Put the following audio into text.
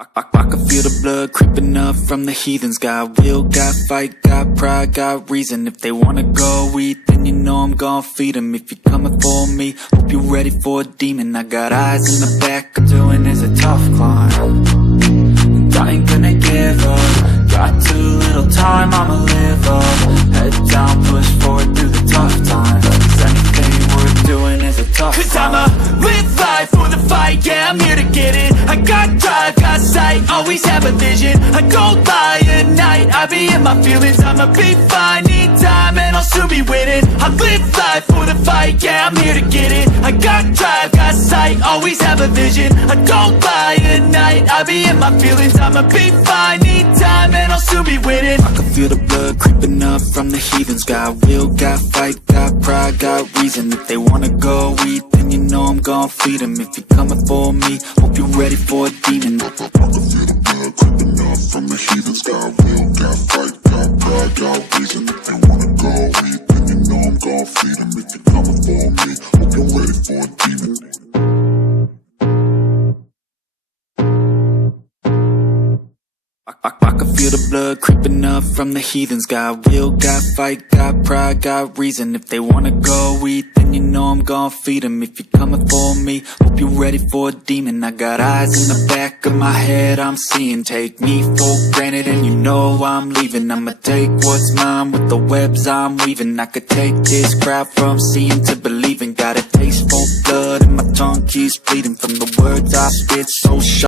I can feel the blood creeping up from the heathens. Got will, got fight, got pride, got reason. If they wanna go eat, then you know I'm gon' feed them. If you're coming for me, hope you're ready for a demon. I got eyes in the back, doing is a tough climb, and I ain't gonna give up. Got too little time, I'ma live up. Head down, push forward through the tough times. 'Cause anything worth doing is a tough climb. 'Cause I'ma live life for the fight, yeah, I'm here to get it. I got drive, got sight, always have a vision. I don't lie at night, I be in my feelings. I'ma be fine, need time, and I'll soon be winning. I live life for the fight, yeah, I'm here to get it. I got drive, got sight, always have a vision. I don't lie at night, I be in my feelings. I'ma be fine, need time, and I'll soon be winning. I can feel the blood creeping up from the heathens. Got will, got fight, got pride, got reason. If they wanna go eat, then you know I'm gon' feed them. If you're coming for me, hope you're ready for a demon. I can feel the blood creeping up from the heathens. Got will, got fight, got pride, got reason. If they wanna go eat, then you know I'm gon' feed them. If you're coming for me, hope you're ready for a demon. I can feel the blood creeping up from the heathens. Got will, got fight, got pride, got reason. If they wanna go eat, then you know I'm gon' feed them. If you're coming for me, hope you're ready for a demon. I got eyes in the back of my head, I'm seeing. Take me for granted and you know I'm leaving. I'ma take what's mine with the webs I'm weaving. I could take this crowd from seeing to believing. Got a taste for blood and my tongue keeps bleeding from the words I spit so sharp.